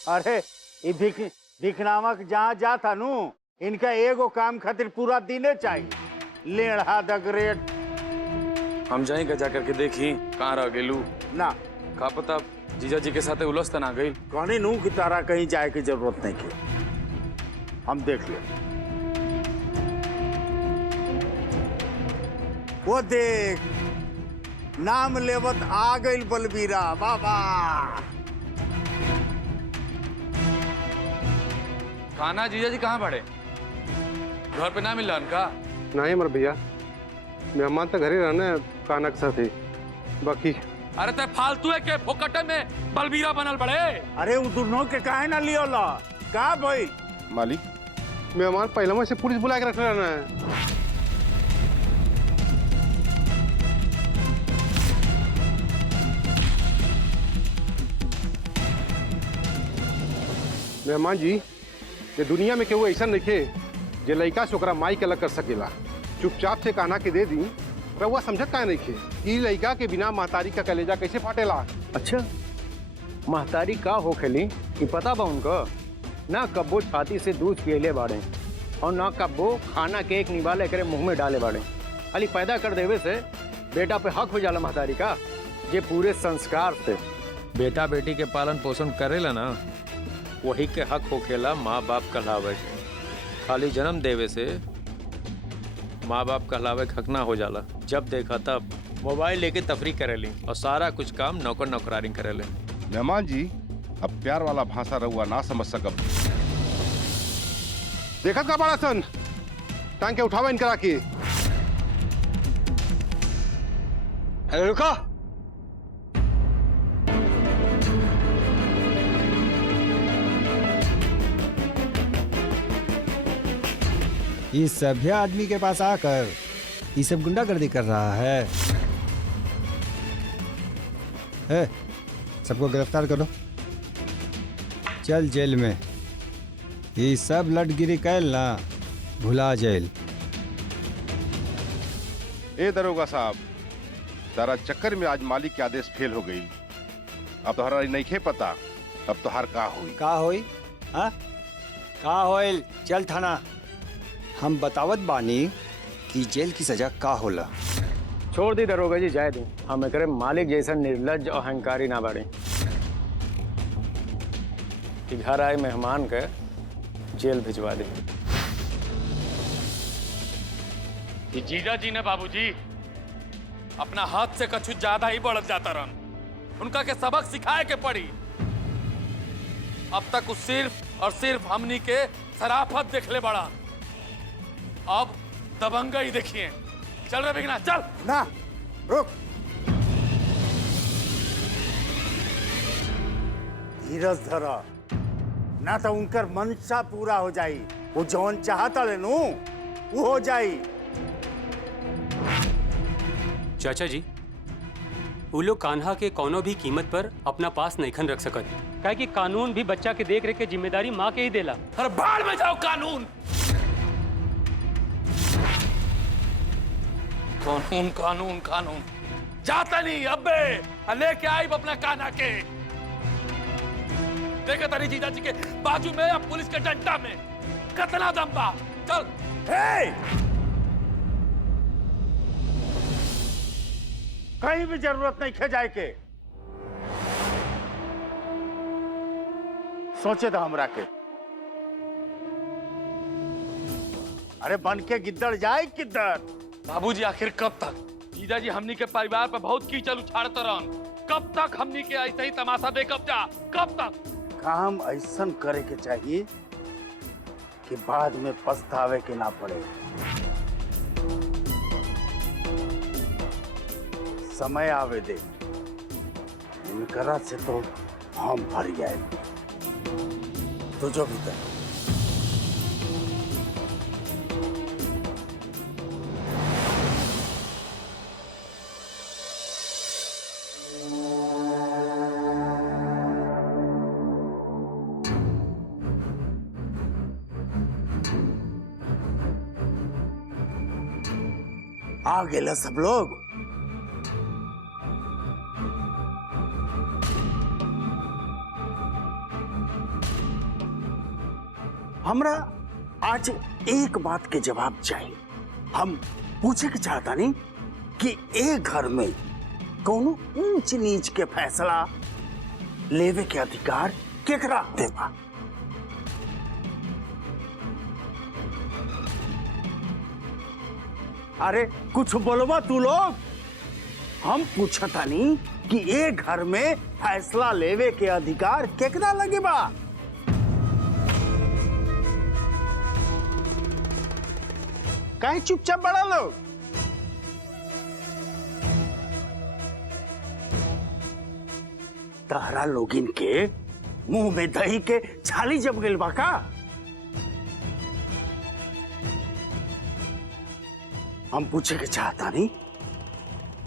अरे ये भिखनामक जहाँ जा था नू, इनका एगो काम खातिर पूरा दिने चाहिए। लेढ़ा द ग्रेट। हम जाएंगे जा करके देखी कहाँ रह गेलू ना का पता जीजा जी के साथ उलझ तना गई। कहनी नू की तारा कहीं जाए की जरूरत नहीं की, हम देख ले। वो देख नाम लेवत आ गई बलबीरा बाबा। खाना जीजा जी कहाँ पड़े? घर पे ना मिल का? नहीं मर भैया, मेहमान तो घर ही रहने कानक सा थे बाकी। अरे ते फालतू है के फोकटे में बलबीरा बनल बड़े। अरे वो दोनों के काहे ना लियो ला का भाई? मालिक मेहमान पहले में से पुलिस बुला के रख रहना है। मेहमान जी, ये दुनिया में केहू ऐसा नहीं खे जे लड़का से ओकरा माई के अलग कर सकेला। चुपचाप से कान्हा के दे दी, रउआ समझत का नहीं खे ई लड़का के बिना महतारी का कलेजा कैसे फाटेला। अच्छा महतारी का होखेली कि पता बा उनका? ना कब्बो छाती से दूध पियले बाड़े और ना कब्बो खाना के एक निवाले करे मुंह में डाले बाड़े। खाली पैदा कर देवे से बेटा पे हक हो जाला महतारी का, जे पूरे संस्कार से बेटा बेटी के पालन पोषण करेला ना, वही के हक होखेला माँ बाप कहलावे के। खाली जन्म देवे से माँ बाप कहलावे के हक ना हो जाला। जब देखा तब मोबाइल लेके तफरी करेली और सारा कुछ काम नौकर नौकरानी करेले। मेहमान जी, अब प्यार वाला भाषा रहुआ ना समझ सकब। देखत का बड़ा सन टांग के उठावा इनकरा के। अरे रुको, इस सभ्य आदमी के पास आकर ये सब गुंडागर्दी कर रहा है। सबको गिरफ्तार करो, चल जेल में। ये सब लटगिरी कैल ना भुला जेल। ए दरोगा साहब, तारा चक्कर में आज मालिक के आदेश फेल हो गई। अब तो हरा नहीं खे पता अब तो हर का हुई। का होई? हाँ का होइल? चल थाना, हम बतावत बानी कि जेल की सजा का होला। छोड़ दी दरोगा जी, जाए दी। हम एकरे मालिक जैसा निर्लज और अहंकारी ना बाड़े कि घर आए मेहमान के जेल भिजवा दे। जीजा जी ने बाबूजी अपना हाथ से कछु ज्यादा ही बढ़ जाता रन, उनका के सबक सिखाए के पड़ी। अब तक वो सिर्फ और सिर्फ हमनी के शराफत देखले बड़ा, अब दबंगा ही देखिए। चल रे बिगना चल। ना रुक, धीरज धरा, ना तो उनकर मनसा पूरा हो जाई। वो जौन चाहता ले नू वो हो जाई। चाचा जी, वो लोग कान्हा के कोनो भी कीमत पर अपना पास नईखन रख सकत, काहे कि कानून भी बच्चा के देख रेख के जिम्मेदारी माँ के ही देला। अरे बाढ़ में जाओ कानून। कानून कानून कानून जाता नहीं अब्बे, लेके आई अपना कान्हा के। देखा तारी जीजा जी के बाजू में या पुलिस के डंडा में कितना दम बा। चल। कहीं भी जरूरत नहीं खे जाए के। सोचे था हमरा के, अरे बन के गिद्दड़ जाए किधर? बाबूजी आखिर कब तक? जीजा जी हमनी के परिवार पर बहुत कीचड़ उछाड़ते रहन, कब तक हमनी के ऐसे ही तमाशा देखब जा? कब तक? काम ऐसन करे के चाहिए कि बाद में पछतावे के ना पड़े। समय आवे दे, इनकरा से तो हम भर जाए। तो जो भीतर आ गए सब लोग। हमरा आज एक बात के जवाब चाहिए। हम पूछे के चाहता नहीं कि एक घर में कोनो ऊंच नीच के फैसला लेवे के अधिकार केकरा देवा? अरे कुछ बोलबा तू लोग। हम पूछता नहीं कि एक घर में फैसला लेवे के अधिकार केकरा लगे बा? कहीं चुपचाप बड़ा लोग। तहरा लोगिन के मुंह में दही के छाली जम गइल बा का? हम पूछे के चाहता नहीं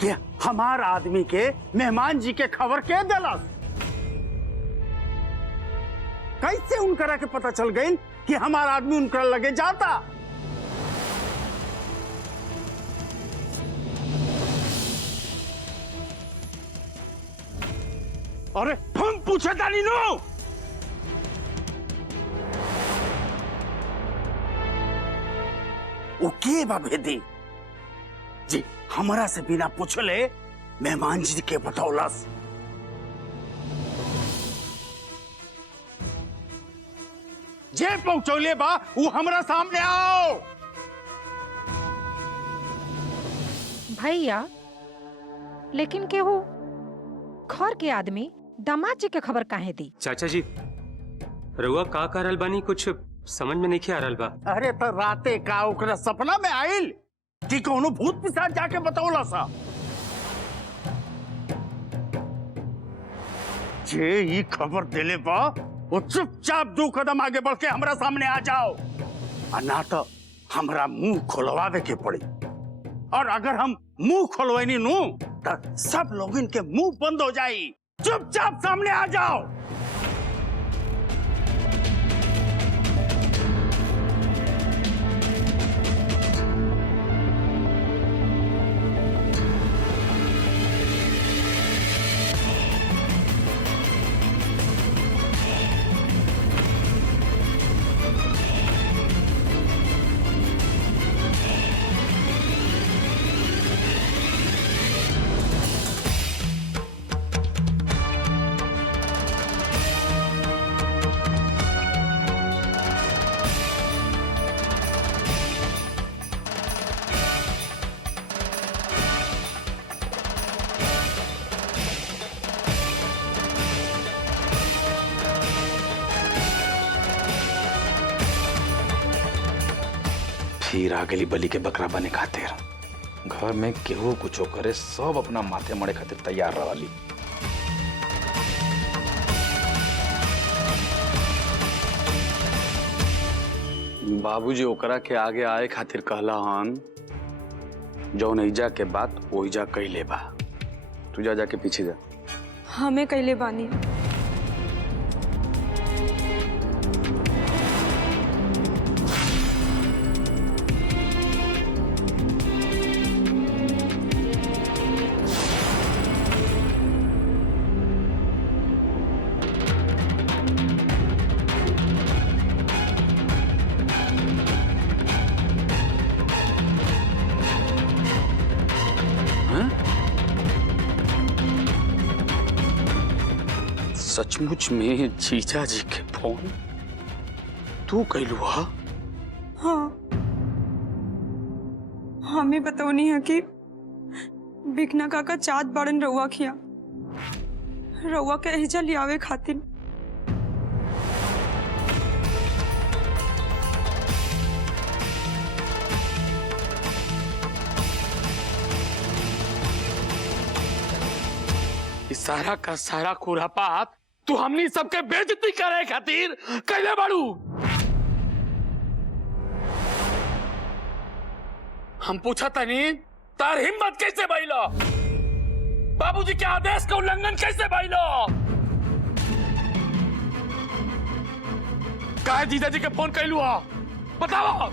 कि हमार आदमी के मेहमान जी के खबर के दिलस? कैसे उनकरा के पता चल गई कि हमार आदमी उनकरा लगे जाता? अरे हम पूछे नहीं नो। वो के बा भेदी जी हमारा से बिना पूछले मेहमान जी के बतौलस? जे पहुंचौले बा वो हमारा सामने आओ। भैया लेकिन केहू घर के आदमी दामाद जी के खबर काहे दी? चाचा जी रउआ का करल बानी कुछ समझ में नहीं आ रहल बा। अरे तो राते का ओकरा सपना में आइल कि कोनो भूत पिशाच जाके बतौला सा? जे ये खबर देले बा वो चुपचाप 2 कदम आगे बढ़ के हमरा सामने आ जाओ, और ना तो हमरा मुंह खोलवावे के पड़ी। और अगर हम मुंह खोलवानी नू तो सब लोग इनके मुंह बंद हो जाई। चुपचाप सामने आ जाओ। फिर आ गली बलि के बकरा बने खातिर। घर में केहू कुछो करे सब अपना माथे मरे खातिर तैयार रहली। बाबूजी ओकरा के आगे आए खातिर कहला हन, जौन ऐजा के बात ओइजा कइले बा। तू जा जाके पीछे जा। हमें कइले बानी। सचमुच में जीजा जी के फोन तू कैलू हा? हाँ, हमें बतौनी है कि बिकना काका चाँद बाड़न रउआ खिया, रउआ के एहिजा लियावे खातिर। सारा का सारा खुरापात तू हमनी सबके बेइज्जती करे खातिर कैले बाड़ू। हम पूछा तनी तार हिम्मत कैसे भइलो? बाबूजी के आदेश का उल्लंघन कैसे भइलो? काहे जीजाजी के फोन कैलू हो? बताओ।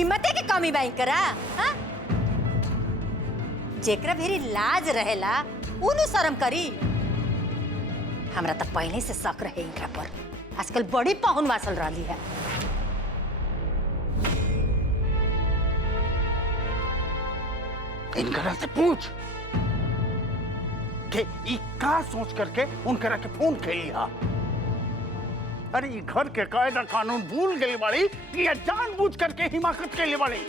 हिम्मते के कमी बैंक करा हाँ? जेकरा भेरी लाज रहेला उनु शर्म करी। हमरा तक पहले से शक रहे इनका पर, आजकल बड़ी पहुन वासल रही है। इनकरा से पूछ कि ई का सोच करके उनकरा के फोन कैली हा। अरे ई घर के कायदा कानून भूल गई बाड़ी या जानबूझ करके हिमाकत कैली बाड़ी।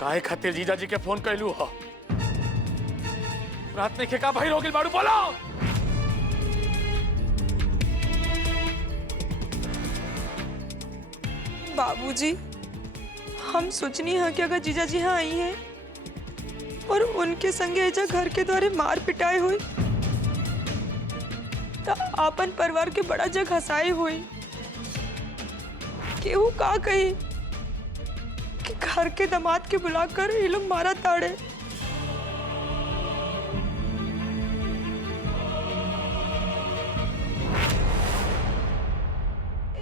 काहे खातिर जीजा जी के फोन कैलू हो? रात में का भाई रोगिल बाड़ू बोलो। बाबूजी, हम सोचनी है कि अगर जीजा जी यहाँ आई हैं और उनके संगे एजा घर के द्वारे मार पिटाई हुई तो आपन परिवार के बड़ा जग हंसाई हुई। केहू का कही कि घर के दामाद के बुलाकर ये लोग मारा ताड़े।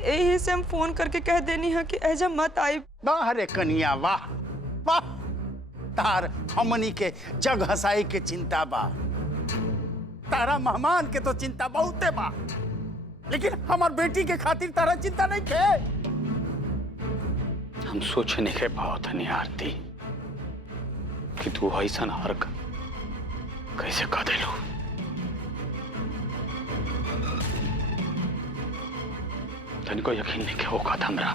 यही से हम फोन करके कह देनी है कि ऐजा मत आई। अरे कनिया वाह वाह, तार हमनी के जग हसाई के चिंता बा, तारा मेहमान के तो चिंता बहुते बा, लेकिन हमार बेटी के खातिर तारा चिंता नहीं के। हम सोचने के बहुत नहीं आरती कि तू ऐसा हरक कैसे कह दिलू। तनिको यकीन नहीं के होगा हमरा।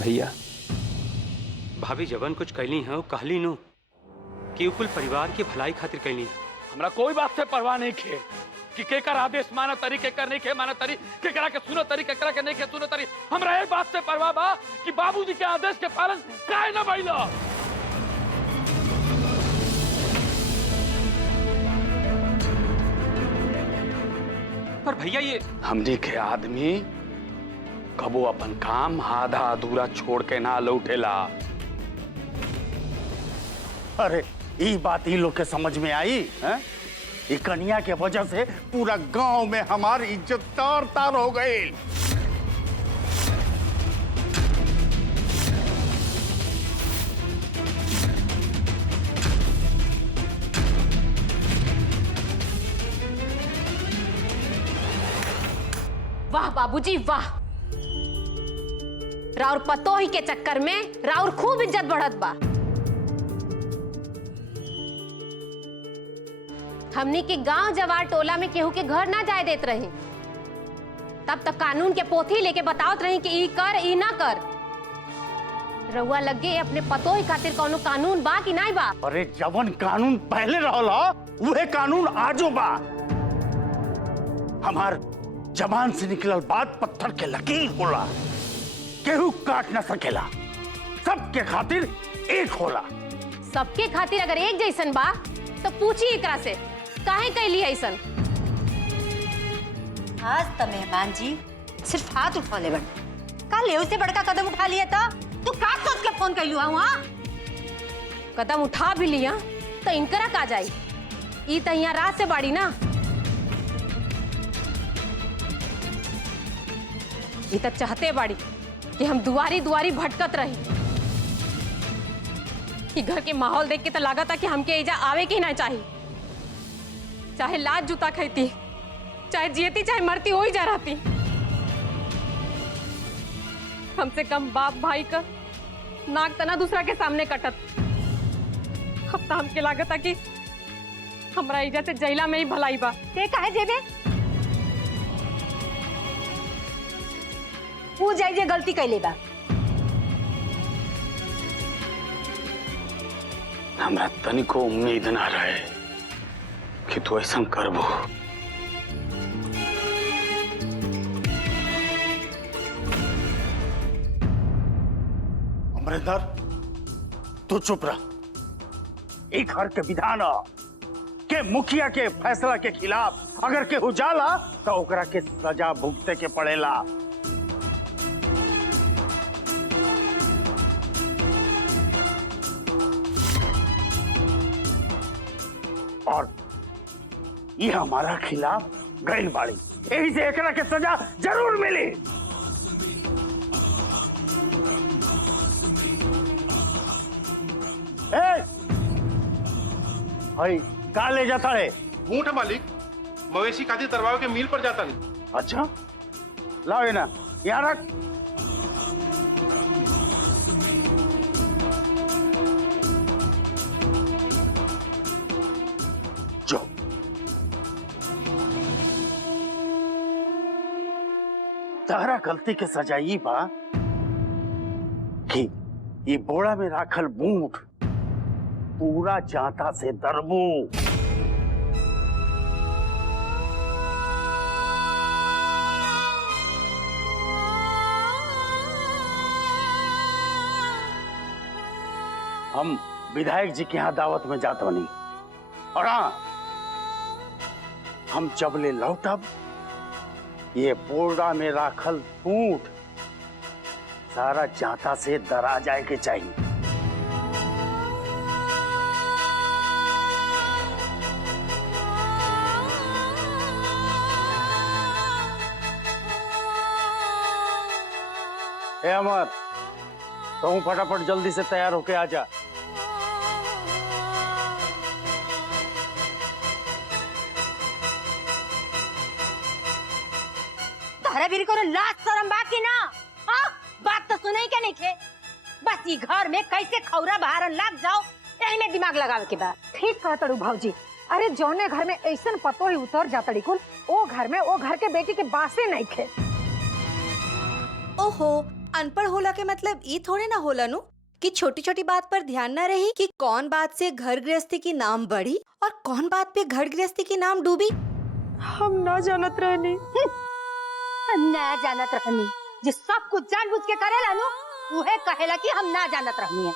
भैया भाभी जवन कुछ कहली है वो कहली नु कि उ कुल परिवार की भलाई खातिर कहली है। हमरा कोई बात से परवाह नहीं खे कि केकर आदेश माना तरी केकर नहीं खे माना तरी, केकरा के सुनो तरी केकरा के नहीं के सुनो तरी। हमरा एक बात से परवाह बा कि बाबूजी के आदेश के पालन काहे ना भइला। पर भैया ये हमने के आदमी कबो अपन काम आधा अधूरा छोड़ के ना लौटेला। अरे ई बात ई लोग के समझ में आई है? ई कन्या के वजह से पूरा गांव में हमारी इज्जत तार तार हो गई। वाह बाबूजी वाह, राउर पतोही के चक्कर में राउर खूब इज्जत बढ़त बा। हमनी के गांव जवार टोला में केहू के घर ना जाए देत रही, तब तक कानून के पोथी लेके बतावत रही कि ई कर ई ना कर। रउआ लगे अपने पतोही खातिर कोनो कानून बा कि नहीं बा? अरे जवन कानून पहले रहला वह कानून आजो बा। हमार जबान से निकलल बात पत्थर के लकीर होला, केहू काट ना सकेला। सबके खातिर एक होला। सबके खातिर अगर एक जैसन बा तो पूछी एकरा से काहे कैली ऐसन। आज तो मेहमान जी सिर्फ हाथ उठा ले बन, कल ले से बड़का कदम उठा लिया था। तू का सोच के फोन कैलू वहाँ? कदम उठा भी लिया तो इनकरा का जाई। ई तो यहाँ रात से बाड़ी ना, ई तो चाहते बाड़ी कि हम दुआरी दुआरी भटकत रही। कि घर के माहौल देख के तो लगा था कि हमके एजा आवे के ना चाहिए, चाहे लाज जूता खाती, चाहे जियती चाहे मरती हो ही जा रहती। हमसे कम बाप भाई का नाक तना दूसरा के सामने कटत। अब तो हमके लागत कि हमरा एजा से जैला में ही भलाई बा। ते काहे जेबे? वो जाइए गलती कैले बा। हमरा तनिको उम्मीद ना रहे कि तू ऐसा करबो। अमरिंदर तू चुप रह। एक घर के विधान के मुखिया के फैसला के खिलाफ अगर के उजाला तो ओकरा के सजा भुगते के पड़ेला। और ये हमारा खिलाफ गैल बाड़ी, यही से एकरा के सजा जरूर मिली। भाई कहा ले जाता है? ऊँट मालिक, मवेशी खातिर तरवाओ के मील पर जाता नहीं। अच्छा लाओ ये ना, यहाँ रख। जो तहरा गलती के सजा ई बा कि ये बोड़ा में राखल बूट पूरा जाता से दरबू। हम विधायक जी के यहाँ दावत में जाते नहीं, और हाँ हम जबले लौटब ये बोरा में राखल बूट सारा जाता से दरा जाए के चाहिए। ए अमर, तो फटाफट जल्दी से तैयार होके आ जा। भी करो लाज शरम बाकी ना। हाँ बात तो सुने क्या नहीं थे, बस ये घर में कैसे खौरा बहारन लग जाओ यही में दिमाग लगावे के बाद। ठीक कहा तड़ू भाजी, अरे जौने घर में ऐसा पतो ही उतर जाता कुल ओ घर में ओ घर के बेटी के बासे नहीं खे। ओहो, अनपढ़ होला के मतलब ये थोड़े ना होला नु कि छोटी छोटी बात पर ध्यान ना रही कि कौन बात से घर गृहस्थी की नाम बढ़ी और कौन बात पे घर गृहस्थी की नाम डूबी। हम ना जानत रहनी, ना जानत रहनी, जिस सब कुछ जानबूझ के करेला नु उहे कहेला कि हम ना जानत रहनी है।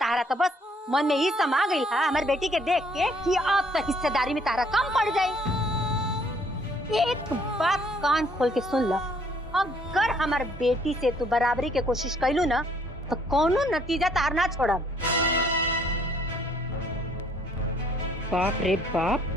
तारा तो बस मन में ही समा गई है हमारे बेटी के देख के कि अब तो हिस्सेदारी में तारा कम पड़ जाए। एक बात कान खोल के सुन ला, अगर हमारे बेटी से तू बराबरी के कोशिश कैलू ना तो कोनो नतीजा तार ना छोड़ा। बाप रे बाप,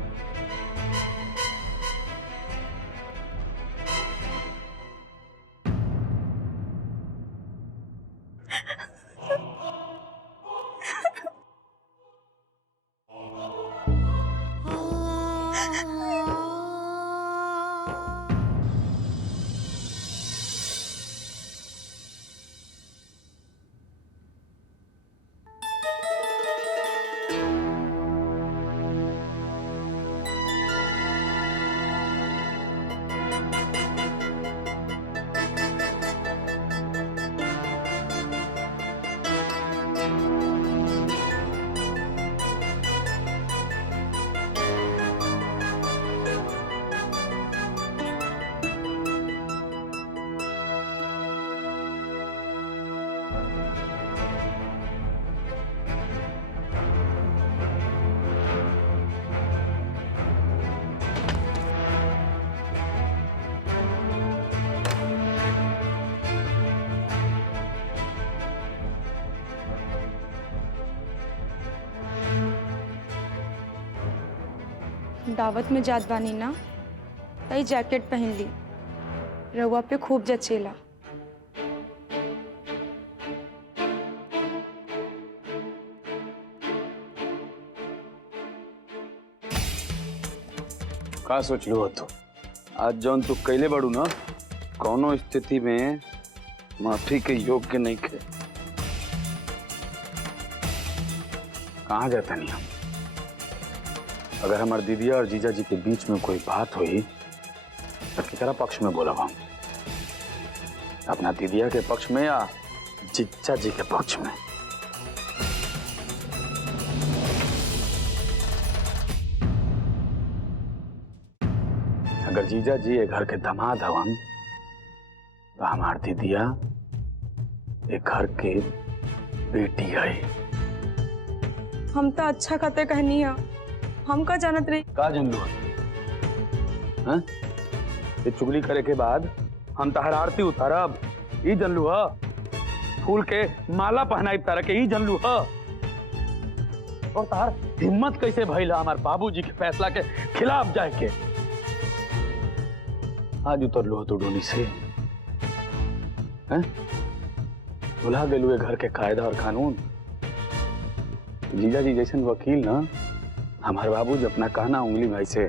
दावत में जात बानी ना, तई जैकेट पहन ली, रउआ पे खूब जचेला। का सोच लो तो आज जौन तू कैले बड़ू ना कौनो स्थिति में माफी के योग्य नहीं खे। कहाँ जाता नहीं हम? अगर हमारे दीदिया और जीजा जी के बीच में कोई बात हुई तो कितना पक्ष में बोला हम? अपना दीदिया के पक्ष में या जीजा जी के पक्ष में? अगर जीजा जी ये घर के दामाद हवन तो हमार दीदिया ये घर के बेटी है। हम तो अच्छा खाते कहनी है, हम का जानत रही। का जान लो? हाँ? ये चुगली करे के बाद हम तहर आरती उतारब, ई जन लू ह? फूल के माला पहनाई तारा के ई जन लू ह? और तहर हिम्मत कैसे भइला हमार बाबूजी के फैसला के खिलाफ जाए के? आज उतर लो तो डोली से, हैं? भुला गेलुए घर के कायदा और कानून। जीजा जी जैसन वकील ना हमारे बाबूजी अपना कहना उंगली भाई से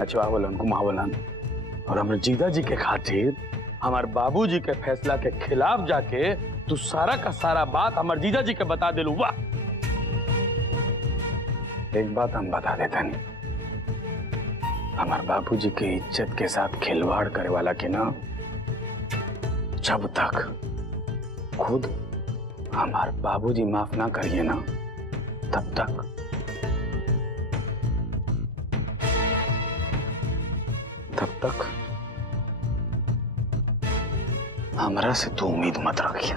नचवावलन घुमावलन, और हमारे जीजा जी के खातिर हमारे बाबूजी के फैसला के खिलाफ जाके तू सारा का सारा बात हमारे जीजा जी के बता दिलू। वाह! एक बात हम बता देता नहीं, हमारे बाबूजी के इज्जत के साथ खिलवाड़ करे वाला के ना जब तक खुद हमारे बाबूजी माफ ना करिए ना तब तक हमरा से तू उम्मीद मत रखिए।